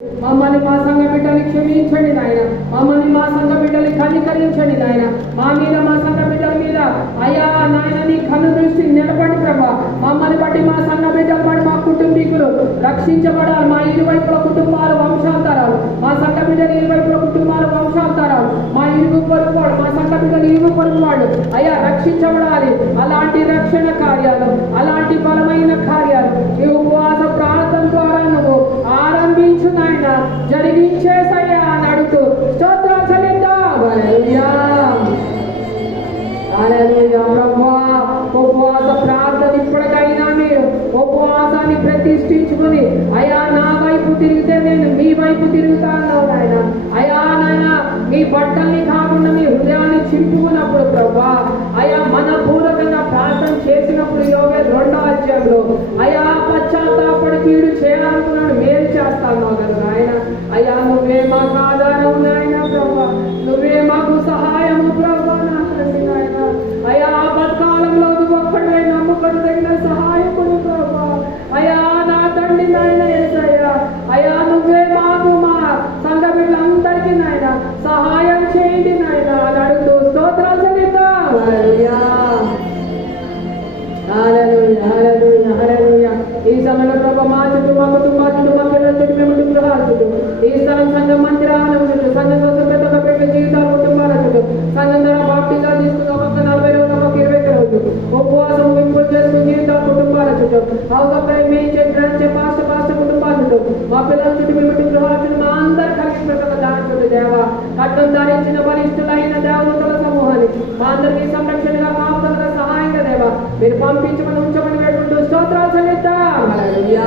మమ్మల్ని మా సంఘ బిడ్డలు క్షమించండి నాయన. మమ్మల్ని మా సంఘ బిడ్డలు కనికరించండి నాయన. మా మీద మా సంఘ బిడ్డల మీద అయ్యా నాయన నీ కన్ను దృష్టి నిలబడి ప్రభా. మమ్మల్ని బట్టి మా సంఘ బిడ్డలు బట్టి మా కుటుంబీకులు రక్షించబడాలి. మా ఇరువైపుల కుటుంబాలు వంశాంతరాలు, మా సంఘ బిడ్డలు ఇరువైపుల కుటుంబాలు వంశాంతరాలు, మా ఇరుగు పొరుగు వాడు, మా సంఘ బిడ్డలు ఇరుగు పొరుగు వాడు అయ్యా రక్షించబడాలి. అలాంటి రక్షణ కార్యాలు, అలాంటి బలమైన కార్యాలు ఈ ఉపవాస ప్రార్థన ద్వారా నువ్వు ఆరంభించు నాయన, జరిగించేసయ్యా అని అడుగుతూ స్తోత్రం చెల్లిద్దాం. హల్లెలూయా హల్లెలూయా. ప్రభువా ఉపవాస ప్రార్థన ఇప్పటికైనా మీరు ఉపవాసాన్ని ప్రతిష్ఠించుకుని అయ్యా నా వైపు తిరిగితే నేను మీ వైపు తిరుగుతాను నాయన. అయ్యా నాయన మీ బట్టల్ని కాకుండా మీ హృదయాన్ని చింపుకున్నప్పుడు ప్రభువా అయ్యా మనపూర్వకంగా ప్రార్థన చేసినప్పుడు యోవేలు 2వ అధ్యాయంలో అయ్యా పశ్చాత్తాపడి కీడు చేయాలనుకున్నాడు, మేలు చేస్తాను కదా నాయన. అయ్యా నువ్వే మాకు ఆధారం నాయన ప్రభువా, నువ్వే మాకు సహాయము ప్రభువా నా తండ్రి నాయన. అయ్యా ఆపత్కాలంలో నువ్వు ఒక్కడే నమ్ముకొని తగిన సహాయకుడు ప్రభువా. అయ్యా నా తండ్రి నాయన యేసయ్యా, అయ్యా నువ్వే మాకు మా సంఘ బిడ్డలందరికీ నాయన సహాయం చేయండి నాయన అని అడుగుతూ స్తోత్రాలు చెల్లిద్దాం. హల్లెలూయా హల్లెలూయా హల్లెలూయా హల్లెలూయా. ఈ సమయంలో ప్రభు మా చుట్టూ మా కుటుంబాల చుట్టూ మా పిల్లల చుట్టూ మేము గృహాల చుట్టూ ఈ స్థలం సంఘం మందిరాల చుట్టూ సంఘం కోసం ప్రతి ఒక్క బిడ్డ జీవితాల కుటుంబాల చుట్టూ సంఘం ద్వారా బాప్టిజాలు తీసుకున్న ఒక 40 రోజులు ఒక 20 రోజులు ఉపవాసం వింపులు చేసుకుని జీవితాల కుటుంబాల చుట్టూ హౌస్ ఆఫ్ ప్రేయర్ మేయించే పాస్టర్ కుటుంబాల చుట్టూ మా పిల్లల చుట్టూ మేము గృహాల చుట్టూ మా అందరు కలిసి ప్రతి ఒక్క దాని చుట్టూ దేవ కట్టం ధరించిన బలిష్ఠులైన దేవతల సమూహాన్ని మా అందరికీ సంరక్షణగా కాపుదలుగా సహాయంగా దేవ మీరు పంపించమని ఉంచమని పెట్టుకుంటూ స్తోత్రాలు చెల్లిద్దాం. హల్లెలూయా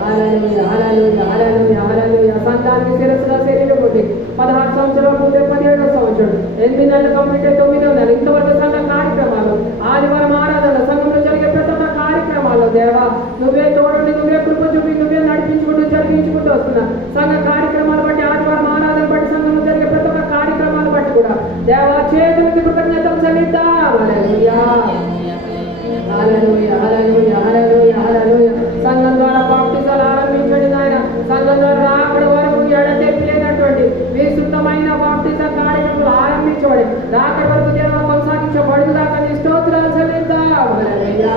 హల్లెలూయా హల్లెలూయా హల్లెలూయా హల్లెలూయా. సంఘానికి శిరస్సుగా శరీరం ఉంది. 16 సంవత్సరాలు ఉంటే 17వ సంవత్సరం 8 నెలలు కంప్లీట్ 9వ నెల ఇంతవరకు సంఘ కార్యక్రమాలు ఆదివారం ఆరాధన సంఘంలో జరిగే ప్రతి ఒక్క కార్యక్రమాలు దేవా నువ్వే తోడుని నువ్వే కృప చూపి నువ్వే నడిపించుకుంటూ జరిగించుకుంటూ వస్తున్నా. సంఘ కార్యక్రమాలు బట్టి ఆదివారం ఆరాధన బట్టి సంఘంలో జరిగే ప్రతి ఒక్క కార్యక్రమాలు బట్టి కూడా దేవా చేతులకి కృతజ్ఞతలు చెల్లిద్దాం. హల్లెలూయా హల్లెలూయా హల్లెలూయా హల్లెలూయా హల్లెలూయా. సంఘం ద్వారా బాప్టిజాలు ఆరంభించండి నాయన. సంఘం ద్వారా అక్కడి వరకు ఎడతెప్పి లేనటువంటి విస్తృతమైన బాప్టిజం కార్యక్రమాలు ఆరంభించబడి రాకడి వరకు దేవ కొనసాగించబడు దాకా నీ స్తోత్రాలు చెల్లిద్దాం. హల్లెలూయా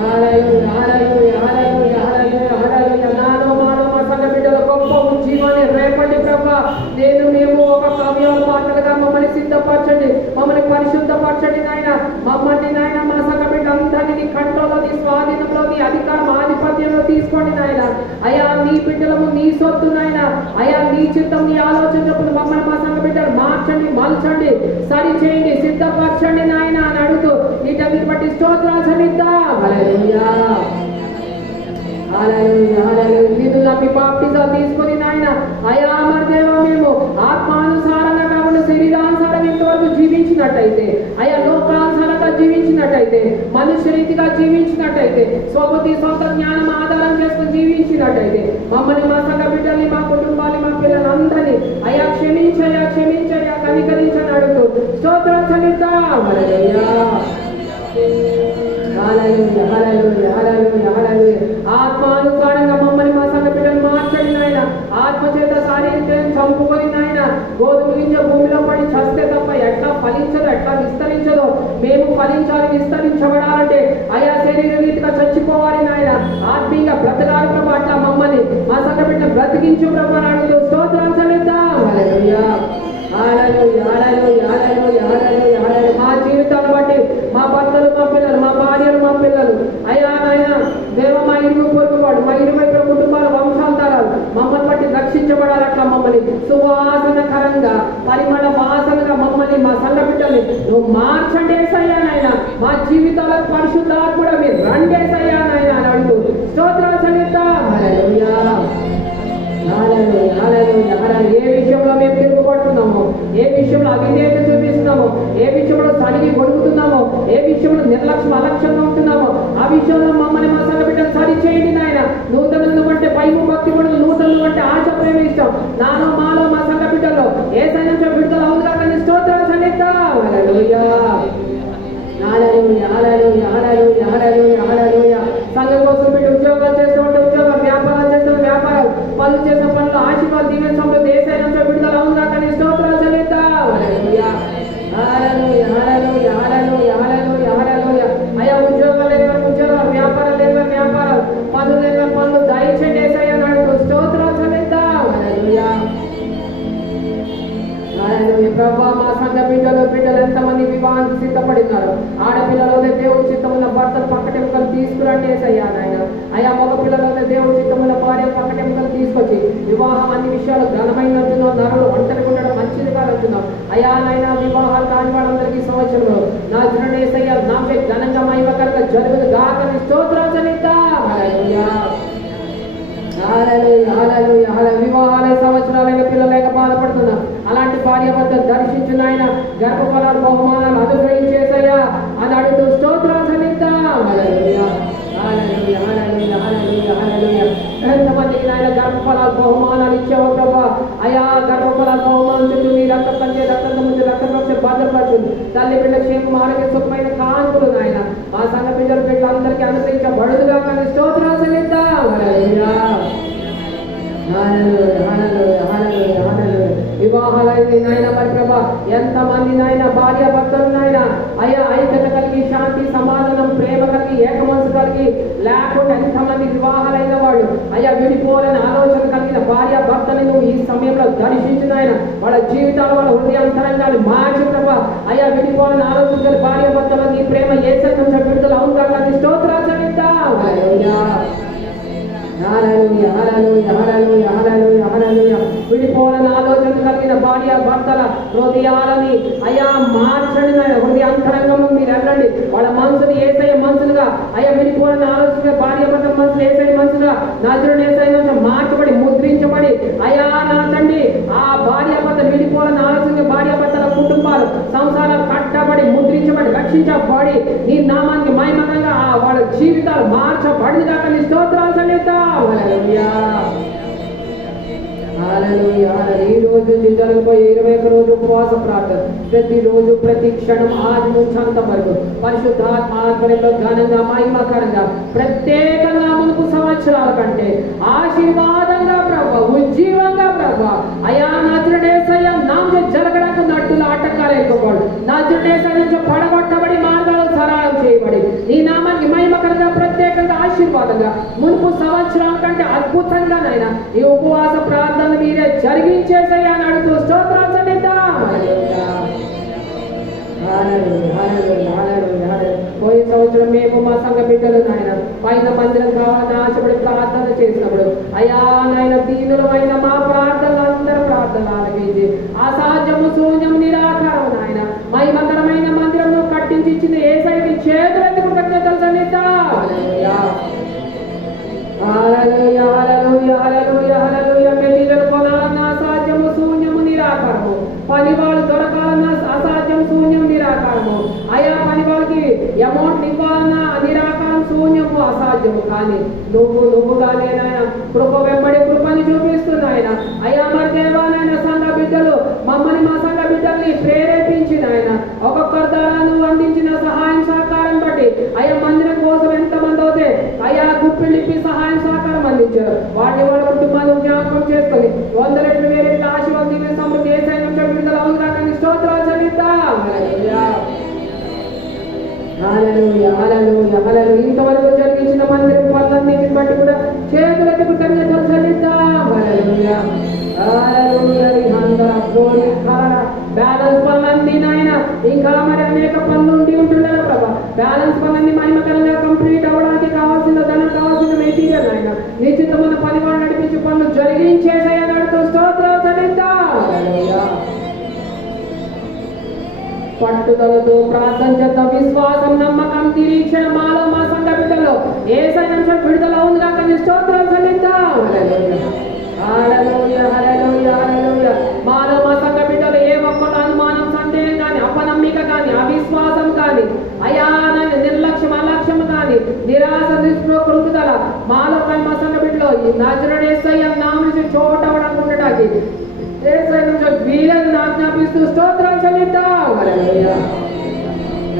హల్లెలూయా హల్లెలూయా హల్లెలూయా హల్లెలూయా హల్లెలూయా. నాలో మాలో మా సంఘ బిడ్డల గొప్ప జీవాన్ని రేపటి ప్రభా నేను మేము ఒక కావ్యాల పాటలుగా మమ్మల్ని సిద్ధపరచండి, మమ్మల్ని పరిశుద్ధపరచండి నాయన. మమ్మల్ని నాయన మా సంఘ బిడ్డలందరినీ కంట్రోల్లోని స్వాధీనంలోని అధికారం ఆధిపత్యంలో తీసుకోండి నాయన. అయా నీ బిడ్డలము నీ సొత్తు నాయన. అయా నీ చిత్తం నీ ఆలోచన చొప్పున మమ్మల్ని మా సంఘ బిడ్డలు మార్చండి, మలచండి, సరి చేయండి, సిద్ధపరచండి నాయన అని అడుగుతూ వీటన్నిటి బట్టి స్తోత్రాలు చెల్లిద్దాం. హల్లెలూయా హల్లెలూయా హల్లెలూయా. నిన్ను నమ్మి బాప్టిజాలు తీసుకొని నాయన అయా మరి దేవా మేము ఆత్మానుసారంగా కాకుండా శరీరానుసారం ఇంతవరకు జీవించినట్టయితే అయా లోకానుసారంగా జీవించినట్టయితే మనుష్య రీతిగా జీవించినట్టయితే స్వబుద్ధి సొంత జ్ఞానం ఆధారం చేసుకుని జీవించినట్టయితే మమ్మల్ని మా సంఘ బిడ్డల్ని మా కుటుంబాన్ని మా పిల్లలందరినీ అయా క్షమించయ్యా క్షమించయ్యా కనికరించని అడుగుతూ స్తోత్రం చెల్లిద్దాం. హల్లెలూయా హల్లెలూయా హల్లెలూయా హల్లెలూయా హల్లెలూయా. ఆత్మానుసారంగా మమ్మల్ని మా సంఘ బిడ్డలు మార్చండి నాయన. ఆత్మ చేత శారీరకం చంపుకొని నాయన గోధుమ గింజ భూమిలో పడి చస్తే తప్ప ఎట్లా ఫలించదు, ఎట్లా విస్తరించదో మేము ఫలించాలి, విస్తరించబడాలంటే అయా శరీర రీతిగా చచ్చిపోవాలి నాయన. ఆత్మీయంగా బ్రతకాలి ప్రభు. అట్లా మమ్మల్ని మా సంఘ బిడ్డ బ్రతికించు ప్రభు నాడు స్తోత్రం చెల్లిద్దాం. హల్లెలూయా హల్లెలూయా హల్లెలూయా హల్లెలూయా హల్లెలూయా హల్లెలూయా. మా జీవితాన్ని బట్టి మా భర్తలు మా పిల్లలు మా భార్యలు మా పిల్లలు అయ్యా నాయన దేవ మా ఇరుగు పొరుగువాడు మా 20 కుటుంబాల వంశాంతరాలు మమ్మల్ని బట్టి రక్షించబడాలి. అట్లా మమ్మల్ని సువాసనకరంగా పరిమళ వాసనగా మమ్మల్ని మా సంఘ బిడ్డల్ని నువ్వు మార్చండి యేసయ్యా నాయన. మా జీవితాలకు పరిశుద్ధాత్మ కూడా మీరు రండి యేసయ్యా నాయన అని అడుగుతూ స్తోత్రాలు చెల్లిద్దాం. హల్లెలూయా హల్లెలూయా హల్లెలూయా హల్లెలూయా. ఏ విషయంలో మేము తిరుగుబడుతున్నామో, ఏ విషయంలో అవిధేయత చూపిస్తున్నామో, ఏ విషయంలో సడిగి గొడుగుతున్నామో, ఏ విషయంలో నిర్లక్ష్యం అలక్ష్యంగా ఉంటున్నామో ఆ విషయంలో మమ్మల్ని మా సంఘ బిడ్డలు సరి చేయండి నాయన. నూతనను అంటే భయము భక్తి కూడా నూతనను అంటే ఆశ ప్రేమ ఇష్టం నాలో మాలో మా సంఘ బిడ్డల్లో ఏ సైన్యంలో విడుదల అవుతున్నా కానీ స్తోత్రాలు చెల్లిద్దాం. హల్లెలూయా హల్లెలూయా హల్లెలూయా హల్లెలూయా హల్లెలూయా హల్లెలూయా. సంఘం కోసం బిడ్డ ఉద్యోగాలు చేస్తూ ఉంటే ఉద్యోగాలు, వ్యాపారాలు చేస్తూ వ్యాపారం ఏసయ్యా నాయన. అయా మగ పిల్లలైన దేవుడి చిత్తముల భార్య పక్కటెంకలు తీసుకొచ్చి వివాహం అన్ని విషయాలు ఘనమైనంటున్నావు. నరుడు ఒంటరిగా ఉండడం మంచిది కాదంటున్నావు. అయా నాయన వివాహాలు కాని వాళ్ళందరికీ సంవత్సరంలో నా జుడేసయ్యా నాపై ఘనంగా మహిమ కనుక జరుగును గాక నీ స్తోత్రాలు చెల్లిద్దాం. హల్లెలూయా హల్లెలూయా హల్లెలూయా హల్లెలూయా. వివాహాలే సంవత్సరాలైన పిల్లలు లేక బాధపడుతున్నా అలాంటి భార్య భర్త దర్శించిన ఆయన గర్భఫలాలు బహుమానాలు అనుగ్రహించేసయ్యా అని అడుగుతూ స్తోత్రాలు చెల్లిద్దాం. హల్లెలూయా హల్లెలూయా హల్లెలూయా హల్లెలూయా హల్లెలూయా. ఎంతమందికి నాయన గర్భఫలాలు బహుమానాలు ఇచ్చావు ప్రభా. అయా గర్భఫలాలు బహుమానం చుట్టూ నీ రక్త పంచే రక్తం ముందు రక్తపక్ష భద్రపరచు. తల్లి బిడ్డ క్షేమం ఆరోగ్య సుఖమైన కాంతులు నాయన మా సంఘ బిడ్డల బిడ్డలందరికీ అనుగ్రహించబడుదుగా కానీ స్తోత్రాలు చెల్లిద్దాం. హల్లెలూయా హల్లెలూయా హల్లెలూయా హల్లెలూయా హల్లెలూయా. వివాహాలైంది నాయన మరి ప్రభా ఎంతమంది నాయన భార్య భర్తలు నాయన అయా ఐక్యత కలిగి శాంతి సమాధానం ప్రేమ కలిగి ఏక మనసు కలిగి లేకుండా ఎంతమంది వివాహాలైన వాళ్ళు అయ్యా విడిపోవాలని ఆలోచన కలిగిన భార్య భర్తని నువ్వు ఈ సమయంలో దర్శించిన ఆయన వాళ్ళ జీవితాలు వాళ్ళ హృదయాంతరంగాన్ని మార్చి ప్రభా అయ్యా విడిపోవాలని ఆలోచన కలిగి భార్య భర్తలు నీ ప్రేమ ఏ సత్యం విడుదల అవును కానీ స్తోత్రాలు చెల్లిద్దాం. హల్లెలూయా హల్లెలూయా హల్లెలూయా హల్లెలూయా హల్లెలూయా. విడిపోవాలని ఆలోచన కలిగిన భార్య భర్తల హృదయాలని అయ్యా మార్చండి. హృదయ అంతరంగం మీరు వెళ్ళండి. వాళ్ళ మనసులు ఏసయ్య మనసులుగా అయ్యా విడిపోవాలని ఆలోచన భార్య భర్తల మనసులు ఏసయ్య మనసుగా నజరుడు ఏసయ్య మార్చబడి ముద్రించబడి అయ్యా నా తండ్రి ఆ భార్య భర్త విడిపోవాలని ఆలోచన భార్య భర్తల కుటుంబాలు సంసారాలు కట్టబడి ముద్రించబడి రక్షించబడి నీ నామానికి మహిమకంగా వాళ్ళ జీవితాలు మార్చబడి దాకా నీ స్తోత్రాలు చెల్లిద్దాం. హల్లెలూయా హల్లెలూయా హల్లెలూయా. ఈ రోజు జరగబోయే 21 రోజు ఉపవాస ప్రార్థన ప్రతిరోజు ప్రతి క్షణం ఆది నుంచి అంత వరకు పరిశుద్ధాత్మ ఆధ్వర్యంలో ఘనంగా మహిమకరంగా ప్రత్యేకంగా మునుపు సంవత్సరాల కంటే ఆశీర్వాదంగా ప్రభా ఉజ్జీవంగా ప్రభా అయా నజరుడేసయ్య నామం జరగడానికి నట్టుల ఆటంకాలు అయిపోకూడదు. నజరుడేసయ్య నుంచి పడగొట్టబడి మార్గాలు సరళం చేయబడి నీ నామానికి మహిమకరంగా ప్రత్యేకంగా ఆశీర్వాదంగా మునుపు సంవత్సరాల కంటే అద్భుతంగానైనా ఈ ఉపవాస ప్రార్థన మీరే జరిగించేసయ్యా అని అడుగుతూ స్తోత్రాలు చెల్లిద్దాం. పోయిన సంవత్సరం మేము మా సంఘ బిడ్డలు నాయన పైన మందిరం కావాలని ఆశపడి ప్రార్థన చేసినప్పుడు అయా నాయన దీనులమైన మా ప్రార్థనలు అందరూ ప్రార్థనలు ఆలకించి అసాధ్యము శూన్యము నిరాకారం నాయన మహిమకరమైన మందిరం కట్టించి ఇచ్చిన ఏసైకి చేతులెత్తి కృతజ్ఞతలు చెల్లిద్దాం. హల్లెలూయా హల్లెలూయా హల్లెలూయా హల్లెలూయా. మెటీరియల్ కొనాలన్నా అసాధ్యము శూన్యము నిరాకారము పనివాళ్ళు దొరకాలన్నా అసాధ్యం శూన్యం నిరాకారము అయా పనివాళ్ళకి అమౌంట్ ఇవ్వాలన్నా నిరాకారం శూన్యము అసాధ్యము కానీ నువ్వుగానే నాయన కృప వెంబడి కృపని చూపిస్తున్నాయన అయా మరి దేవాలైన సంఘ బిడ్డలు మమ్మల్ని మా సంఘ బిడ్డల్ని ప్రేరేపించిన ఆయన ఒక్కొక్కరి ద్వారా నువ్వు అందించిన సహాయం సహకారం బట్టి అయా మందిరం కోసం ఎంతమంది అవుతే అయా గుప్పిలిపి సహాయం సహకారం అందించారు. వాటిని వాళ్ళ కుటుంబాలు జ్ఞాపకం చేసుకొని 100 రెట్లు వేరే ఆశీర్వాదం సమృద్ధి ఏ సైన్యం విడుదల అవును కానీ స్తోత్రాలు చెల్లిద్దాం. హల్లెలూయా హల్లెలూయా హల్లెలూయా. ఇంతవరకు జరిగించిన మందిరం పనులన్నిటిని బట్టి కూడా చేతులెత్తి కృతజ్ఞతలు చెల్లిద్దాం. హల్లెలూయా హల్లెలూయా. బ్యాలెన్స్ పనులన్నీ నాయన ఇంకా మరి అనేక పనులు ఉంటున్నారు ప్రభా. బ్యాలెన్స్ పనులన్నీ మహిమకరంగా కంప్లీట్ అవ్వడానికి కావాల్సిన ధనం కావాల్సిన మెటీరియల్ ఆయన నిశ్చితమైన పని వాళ్ళు నడిపించే పనులు జరిగించేసాయని అడుగుతూ స్తోత్రాలు చెల్లిద్దాం. పట్టుదలతో ప్రార్థన చేద్దాం. విశ్వాసం నమ్మకం నిరీక్షణ మాలో మా సంఘ బిడ్డలో ఏ సైన్యం విడుదల అవును కాక స్తోత్రాలు చెల్లిద్దాం. హల్లెలూయా హల్లెలూయా హల్లెలూయా. మాలో మా సంఘ బిడ్డలు ఏ ఒక్కరు అనుమానం సందేహం కానీ అపనమ్మిక కానీ అవిశ్వాసం కానీ అయా నిర్లక్ష్యం అలక్ష్యం కానీ నిరాశ కృంగుదల మాలో కానీ మా సంఘ బిడ్డలో ఈ నజరుడేసయ్య నామం నుంచి చోటవడానికి ఉండటానికి వీళ్ళని ఆజ్ఞాపిస్తూ స్తోత్రాలు చెల్లిద్దాం. హల్లెలూయా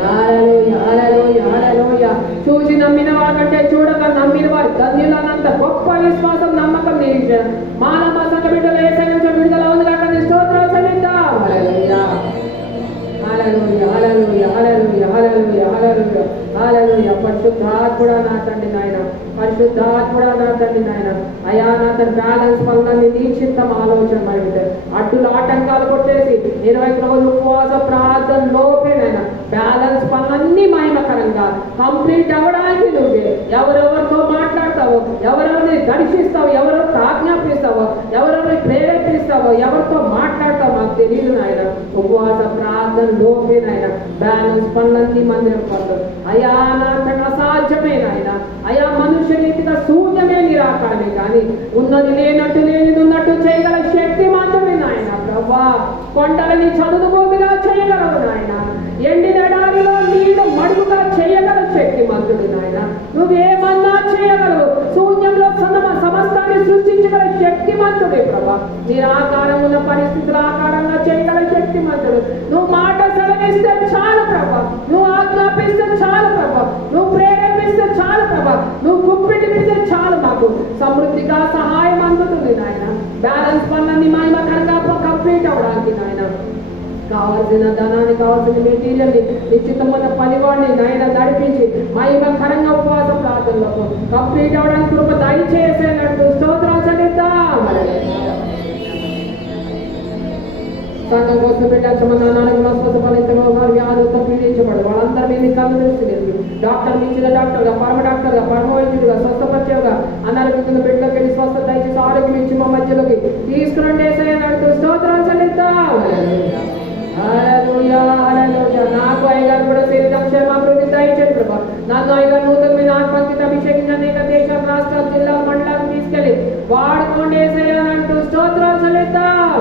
హల్లెలూయా హల్లెలూయా హల్లెలూయా. చూసి నమ్మిన వారికంటే చూడక నమ్మిన వారి ధన్యులన్నంత గొప్ప విశ్వాసం నమ్మకం నిరీక్షణ మానవ సంఘ బిడ్డలు ఏ సైన్యం విడుదల అవును కాక స్తోత్రాలు చెల్లిద్దాం. హల్లెలూయా హల్లెలూయా హల్లెలూయా హల్లెలూయా హల్లెలూయా హల్లెలూయా హల్లెలూయా. పరిశుద్ధాత్ముడా నా తండ్రి నాయన పరిశుద్ధాత్ముడా నా తండ్రి నాయన అయా నా తండ్రి బ్యాలెన్స్ పనులన్నీ నిశ్చితం ఆలోచన మరి అడ్డుల ఆటంకాలు కొట్టేసి 21 రోజులు ఉపవాస ప్రార్థన లోపేనైనా బ్యాలెన్స్ పనులన్నీ మహిమకరంగా కంప్లీట్ అవ్వడానికి నువ్వే ఎవరెవరితో మాట్లాడతావో, ఎవరెవరిని దర్శిస్తావు, ఎవరెవరితో ఆజ్ఞాపిస్తావో, ఎవరెవరిని ప్రేరేపిస్తావో, ఎవరితో మాట్లాడతావు మాకు తెలియదు నాయన. ఉపవాస ప్రార్థన లోపే నాయన బ్యాలెన్స్ పనులన్నీ మందిరం పనులు అయా నాకు అసాధ్యమే నాయన. అయా మనుష్య రీతిగా శూన్యమే నిరాకారమే, కానీ ఉన్నది లేనట్టు లేనిది ఉన్నట్టు చేయగల శక్తి మాత్రమే నాయన. ప్రభా కొండలని చదువు భూమిగా చేయగలవు నాయన. ఎండిన ఎడారిలో నీళ్లు మడుగుగా చేయగల శక్తి మంతుడు నాయన. నువ్వేమన్నా చేయగలవు. శూన్యంలో సమస్తాన్ని సృష్టించగల శక్తి మంతుడే ప్రభా. నిరాకారం ఉన్న పరిస్థితులు ఆకారంగా చేయగల శక్తి మంతుడు. నువ్వు మాట సెలవిస్తే చాలు ప్రభా, నువ్వు ఆజ్ఞాపిస్తే చాలు ప్రభా, నువ్వు ప్రేరేపిస్తే చాలు ప్రభా, నువ్వు గుప్పిడిపిస్తే చాలు మాకు సమృద్ధిగా సహాయం అందుతుంది నాయన. బ్యాలెన్స్ పనులన్నీ మహిమకరంగా కంప్లీట్ అవడానికి నాయన కావాల్సిన ధనాన్ని, కావాల్సిన మెటీరియల్ ని, నిశ్చితమైన పనివాడిని నాయన నడిపించి మహిమకరంగా ఉపవాస ప్రార్థనలకు కంప్లీట్ అవడానికి కృప దయచేసేటట్టు స్తోత్రాలు చెల్లిద్దాం. సంఘం కోసం పెట్టాల్సిన స్వస్థపలితలో వారు వ్యాధులతో పీడించబడు వాళ్ళందరి మీద కళ్ళు తెలుస్తుంది. డాక్టర్ ఇచ్చిన డాక్టర్గా, పరమ డాక్టర్గా, పరమ వైద్యుడిగా, స్వస్థపరిచేగా అనారోగ్యంగా బిడ్డలోకి వెళ్ళి స్వస్థత దయచేసి ఆరోగ్యం ఇచ్చి మా మధ్యలోకి తీసుకురండి నడుతూ స్తోత్రాలు చెల్లిద్దాం. నాకు అయ్యగారు కూడా శరీరం క్షేమాభివృద్ధి దయచేయండి ప్రభా. నన్ను అయ్యగారు నూతనమైన ఆత్మకి అభిషేకించి అనేక దేశాలు, రాష్ట్రాలు, జిల్లాలు, మండలాలు తీసుకెళ్ళి వాడుకోండి అంటూ స్తోత్రాలు చెల్లిద్దాం.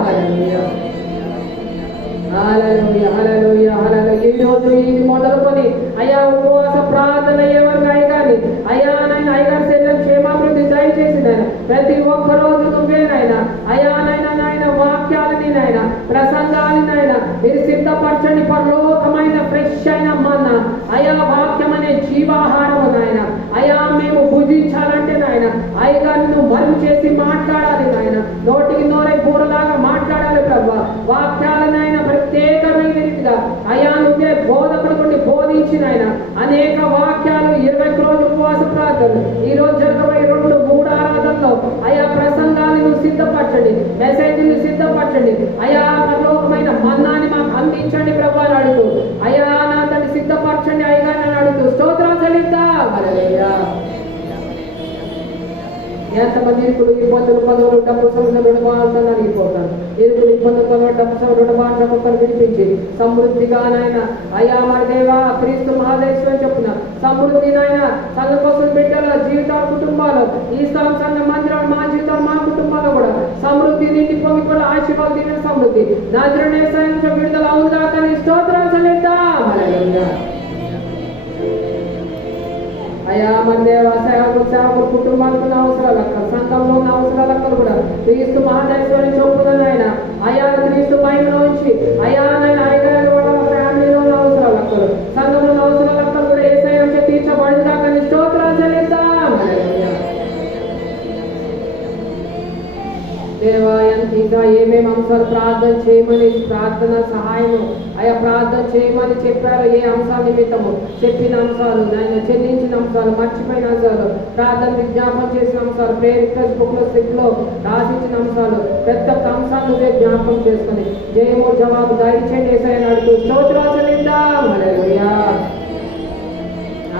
ఈ రోజు ఇది మొదలుకొని అయ్యా ఉపవాస ప్రార్థన ఎవరికి అయ్యగాని అయ్యా నాయన అయ్యగారి శరీరం క్షేమాభివృద్ధి దయచేసి నాయన ప్రతి ఒక్క రోజు నువ్వేనైనా అయ్యా నాయన నాయన వాక్యాలని నాయన ప్రసంగాలని నాయన మీరు సిద్ధపరచండి. పరలోకమైన ఫ్రెష్ అయిన మన్న అయా వాక్యం అనే జీవాహారము నాయన అయా మేము భుజించాలంటే నాయన అయ్యగారిని నువ్వు మరుగు చేసి మాట్లాడాలి నాయన. నోటికి నోరై బూరలాగా మాట్లాడాలి ప్రభా. వాక్యాలనైనా ప్రత్యేకమైన రీతిగా అయా నువ్వే బోధకుడు కొన్ని బోధించిన ఆయన అనేక వాక్యాలు 21 రోజులు ఉపవాస ప్రార్థనలు ఈ రోజు జరగబోయే 2-3 ఆరాధనలో అయా ప్రసంగాన్ని నువ్వు సిద్ధపరచండి, మెసేజ్ని సిద్ధపరచండి. అయా పరలోకమైన మన్నాన్ని మాకు అందించండి ప్రభా అని అడుగుతూ అయా నా తండ్రి సిద్ధపరచండి అయ్యగా నన్ను అడుగుతూ స్తోత్రాలు చెల్లిద్దాం. హల్లెలూయా. ఎంతమంది ఇరుకులు, ఇబ్బందులు, పదవులు, డబ్బు సమస్యలు, రుణబాధలు నలిగిపోతారు. ఇరుకులు, ఇబ్బందులు, డబ్బు సమస్యలు, రుణబాధ మొక్కలు విడిపించి సమృద్ధిగా నాయన అయ్యా మరి దేవా క్రీస్తు మహాదేశ్వరం చెప్పున సమృద్ధి నాయన సంఘ కోసం బిడ్డల జీవితాల కుటుంబాలు ఈ స్థలం సంఘ మందిరాలు మా జీవితాలు మా కుటుంబాల్లో కూడా సమృద్ధి నీటి పొంగిపోయిన ఆశీర్వాద దీవెన సమృద్ధి నాజరేయుని నుంచి విడుదల అవుగా కానీ స్తోత్రాలు చెల్లిద్దాం. హల్లెలూయా. అయా మన దేవ సేవకులు కుటుంబాలకు ఉన్న అవసరాలు అక్కడ, సంఘంలో ఉన్న అవసరాలు అక్కడ కూడా క్రీస్తు మహాదేశ్వరి చొప్పున ఆయన అయా క్రీస్తు మహిమలో ఉంచి అయా నాయన అయ్యగారు వాళ్ళ ఫ్యామిలీలో ఉన్న అవసరాలు అక్కడ, సంఘంలో ఉన్న అవసరాలు అక్కడ కూడా యేసయ్య నుంచి తీర్చబడుగా కానీ స్తోత్రాలు చెల్లిద్దాం. దేవా ఇంకా ఏమేమి అంశాలు ప్రార్థన చేయమని ప్రార్థన సహాయము అయా ప్రార్థన చేయమని చెప్పారు. ఏ అంశాల నిమిత్తము చెప్పిన అంశాలు ఆయన చెల్లించిన అంశాలు, మర్చిపోయిన అంశాలు, ప్రార్థన విజ్ఞాపం చేసిన అంశాలు, ప్రేరిత బుక్లో స్లిప్లో రాసించిన అంశాలు, ప్రతి ఒక్క అంశాలు నువ్వే జ్ఞాపకం చేసుకుని జయము జవాబు దయచేయండి యేసయ్య అడుగుతూ స్తోత్రాలు చెల్లిద్దాం. హల్లెలూయా.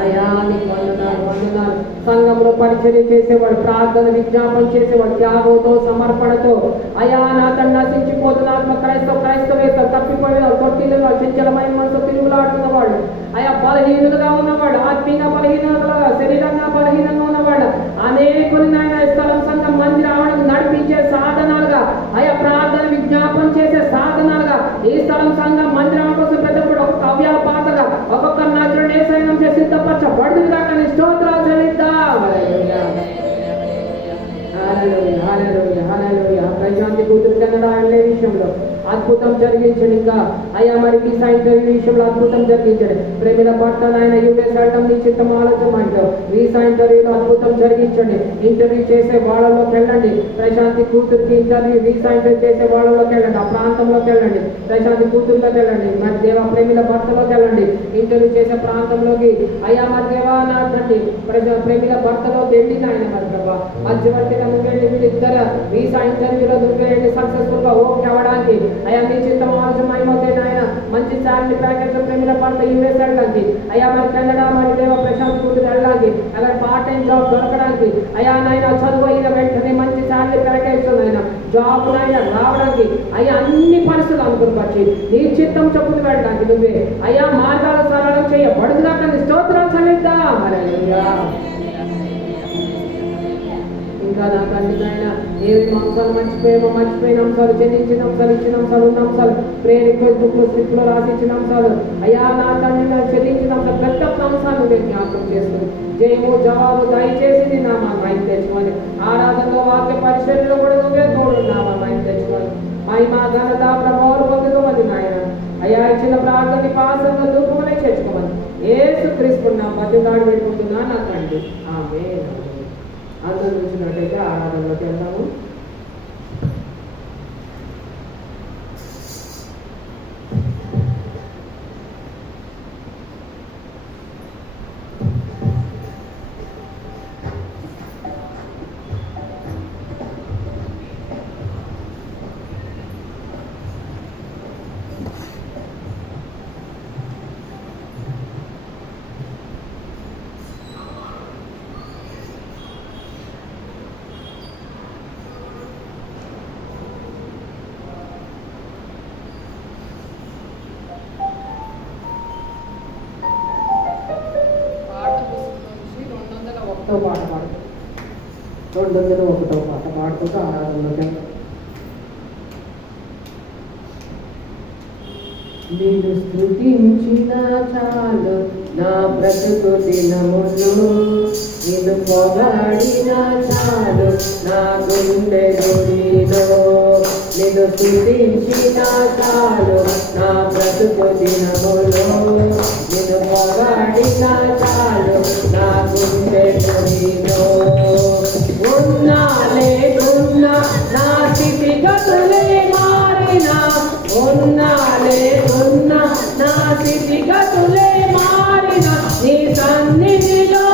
అయా నీకు వందనాలు. సంఘంలో పరిచర్య చేసేవాడు, ప్రార్థన విజ్ఞాపన చేసేవాడు, త్యాగంతో సమర్పణతో అయా నా తను నశించిపోతున్న ఆత్మ క్రైస్తవేత్తలు తప్పిపోయిన తొట్టిలుగా చంచలమైన మనసు తిరుగులాడుతున్నవాడు అయా బలహీనులుగా ఉన్నవాడు, ఆత్మీయంగా బలహీనంగా, శరీరంగా బలహీనంగా ఉన్నవాడు అనేకులు నాయన స్థలం సంఘం మందిరం రావడానికి నడిపించే సాధనాలుగా అయా ప్రార్థన విజ్ఞాపన చేసే సాధనాలుగా ఈ స్థలం సంఘం మందిరం కోసం పెద్దప్పుడు ఒక అవ్యాపాతగా ఒక్కొక్క నజరుడు యేసయ్య నుంచి సిద్ధపరచబడుదుగా కానీ స్తోత్రాలు చెల్లిద్దాం. ప్రశాంతి కూతురు కన్నడ విషయంలో అద్భుతం జరిగించండి. ఇంకా అయ్యా మరి ఈ సాయంత్రం విషయంలో అద్భుతం జరిగించండి. ప్రేమిల పట్ల ఆయన యూఎస్ వెళ్ళడం మీ చిత్తం ఆలోచన అంటారు. ఈ సాయంత్రంలో అద్భుతం జరిగించండి. ఇంటర్వ్యూ చేసే వాళ్ళలోకి వెళ్ళండి. ప్రశాంతి కూతురికి ఇంటర్వ్యూ ఈ సాయంత్రం చేసే వాళ్ళలోకి వెళ్ళండి. ఆ ప్రాంతంలోకి వెళ్ళండి. ప్రశాంతి కూతురులోకి వెళ్ళండి. మరి దేవా ప్రేమిల భర్తలోకి వెళ్ళండి. ఇంటర్వ్యూ చేసే ప్రాంతంలోకి అయ్యా మరి దేవా నా తండ్రి ప్రేమిల భర్తలోకి వెళ్ళి ఆయన మరి ప్రభా మధ్యవర్తిగా నువ్వేంటి వీళ్ళిద్దరు ఈ సాయంత్రంలో నువ్వేంటి సక్సెస్ఫుల్ గా ఓకే అవ్వడానికి అయ్యా మీ చిత్తం ఆలోచన అయిపోతే నాయన మంచి శాలరీ ప్యాకేజ్ ప్రేమిల పడత యూఎస్ వెళ్ళడానికి అయ్యా మరి కెనడా మరి దేవ ప్రశాంత్ కూతురు వెళ్ళడానికి అక్కడ పార్ట్ టైం జాబ్ దొరకడానికి అయ్యా నాయన చదువు అయిన వెంటనే మంచి శాలరీ ప్యాకేజ్ నాయన జాబ్ నాయన రావడానికి అయ్యా అన్ని పరిస్థితులు అనుకుని నీ చిత్తం చెప్పుకు వెళ్ళడానికి నువ్వే అయ్యా మార్గాలు సరళం చేయబడుతున్నా స్తోత్రాలు చెల్లిద్దాం. హల్లెలూయా. ఇంకా నా తండ్రి నాయన ఏమేమి అంశాలు మర్చిపోయిన అంశాలు, చెల్లించిన అంశాలు, ఇచ్చిన అంశాలు, ఉన్న అంశాలు, ప్రేయర్ రిక్వెస్ట్ బుక్లో స్లిప్లో రాసిచ్చిన అంశాలు అయ్యా నా తండ్రి చెల్లించిన అంశాలు ప్రతి ఒక్క అంశాలు నువ్వే జ్ఞాపకం చేసుకుని జయము జవాబు దయచేసి నా మా మైండ్ తెచ్చుకొని ఆరాధనలో వాక్య పరిశీలనలో కూడా నువ్వే తోడు నా మా మైండ్ తెచ్చుకొని మహిమా ఘనత ప్రభావాలు పొందుకోమని నాయన అయ్యా ఇచ్చిన ప్రార్థన పాసంగా దూపమనే చేర్చుకోమని యేసుక్రీస్తు నా బతిలాడి పెట్టుకుంటున్నా నా తండ్రి. ఆమేన్. అందరూ చూసినట్టయితే ఆరాధనలోకి వెళ్దాము. పాట పాడు 201 పాట పాడుతూ ఆరాధనలోకి నేను స్తుతించిన చాలు నా బ్రతుకు దినములు, నేను పొగడిన చాలు నా గుండె గుడిలో. నేను స్తుతించిన చాలు నా బ్రతుకు దినములు, నేను పొగడిన చాలు నా గుండె గుడిలో. ఉన్నా లేకున్నా నా స్థితిగతులే మారినా, ఉన్నా లేకున్నా నా స్థితిగతులే మారినా, నీ సన్నిధిలో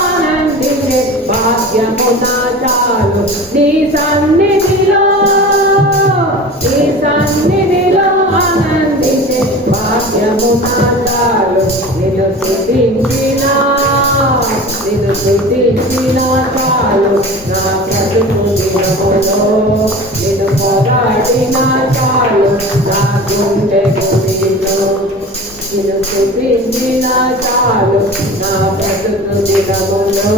ఆనందించే భాగ్యము నా చాలు. నీ సన్నిధిలో ఆనందించే భాగ్యము నా చాలు. నిన్ను స్తుతించిన చాలు నా బ్రతుకు దినములో, నిన్ను పొగడిన చాలు నా గుండె గుడిలో. నిన్ను స్తుతించిన చాలు నా బ్రతుకు దినములో,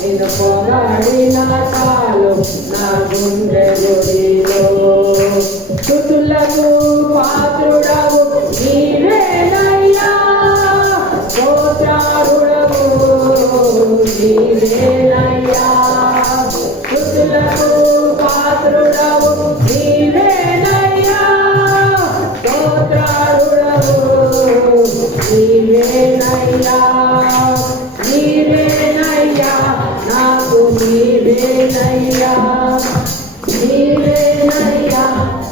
నిన్ను పొగడిన చాలు నా గుండె గుడిలో. స్తుతులకు పాత్రుడవు నీవేనయ్యా, స్తోత్రారుడవు నీవేనయ్యా. స్తుతులకు పాత్రుడవు నీవేనయ్యా, స్తోత్రారుడవు నీవేనయ్యా. నీవేనయ్యా నాకు నీవేనయ్యా, నీవేనయ్యా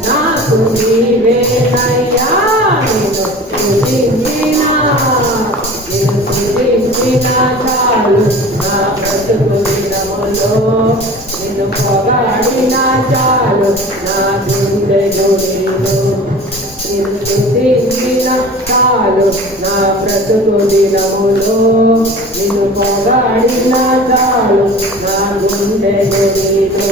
నాకు నీవేనయ్యా. నిన్ను స్తుతించిన చాలు నా బ్రతుకు దినములో, నిన్ను పొగడిన చాలు నా గుండె గుడిలో. నిన్ను స్తుతించిన చాలు నా బ్రతుకు దినములో, నిన్ను పొగడిన చాలు నా గుండె గుడిలో.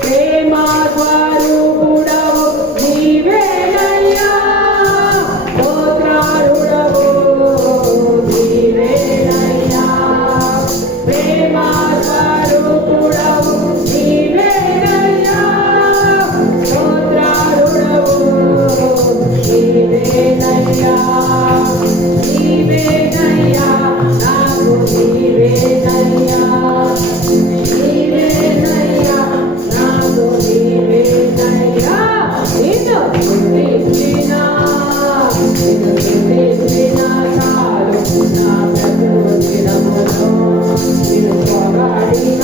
ప్రేమ స్వరూపుడవు నీవేనయ్యా, స్తోత్రారుడవు నీవేనయ్యా. ప్రేమ స్వరూపుడవు నీవేనయ్యా, స్తోత్రారుడవు నీవేనయ్యా. నీవేనయ్యా నాకు నీవేనయ్యా, నీవేనయ్యా నాకు నీవేనయ్యా. నిన్ను స్తుతించిన చాలు నా బ్రతుకు దినములో, నిన్ను పొగడిన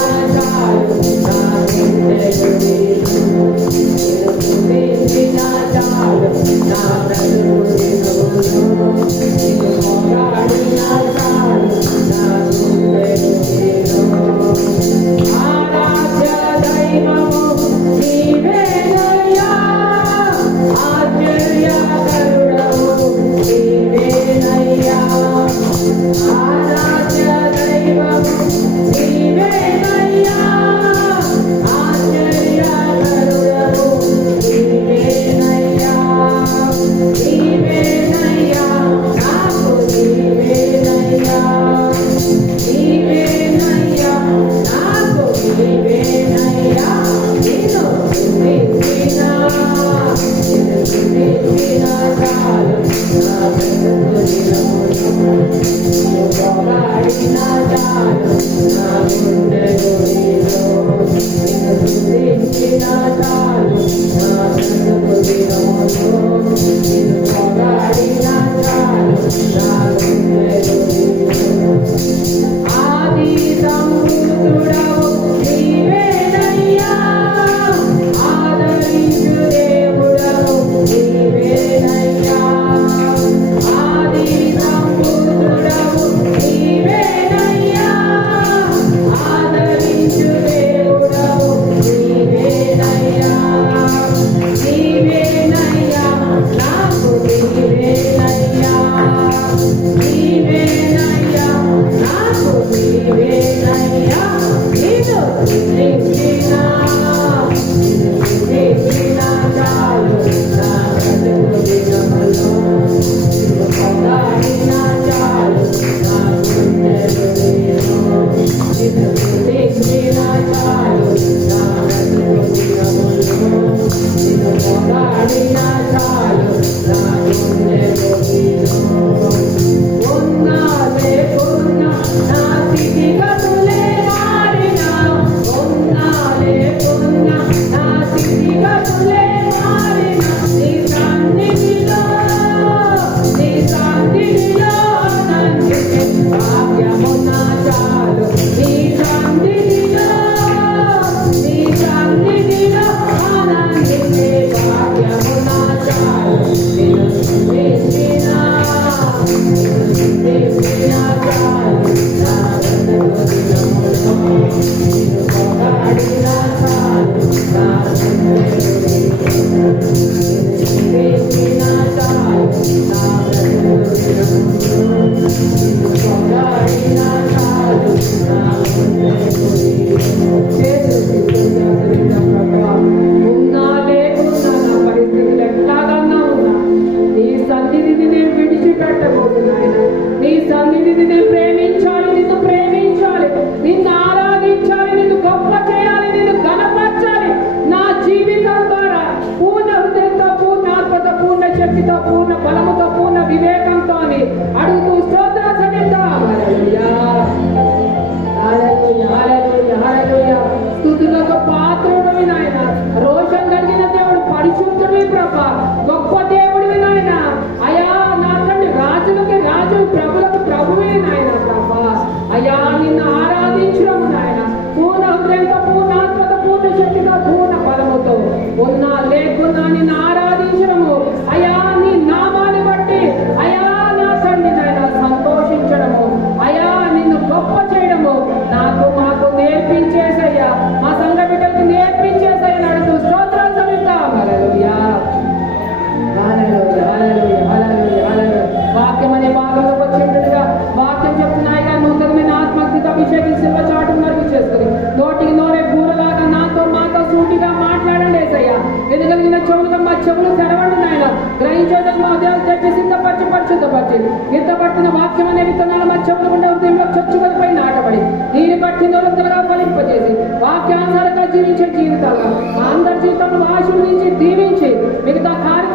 గిట్టబట్టిన వాక్యం అనే విత్తనాలు మా చెవులు ఉండే హృదయంలో చొచ్చుకొనిపై నాటబడి దీన్ని బట్టి నిరంతరంగా ఫలింపజేసి వాక్యానుసారంగా జీవించే జీవితాలుగా మా అందరి జీవితంలో ఆశీర్వదించి దీవించి మిగతా కార్య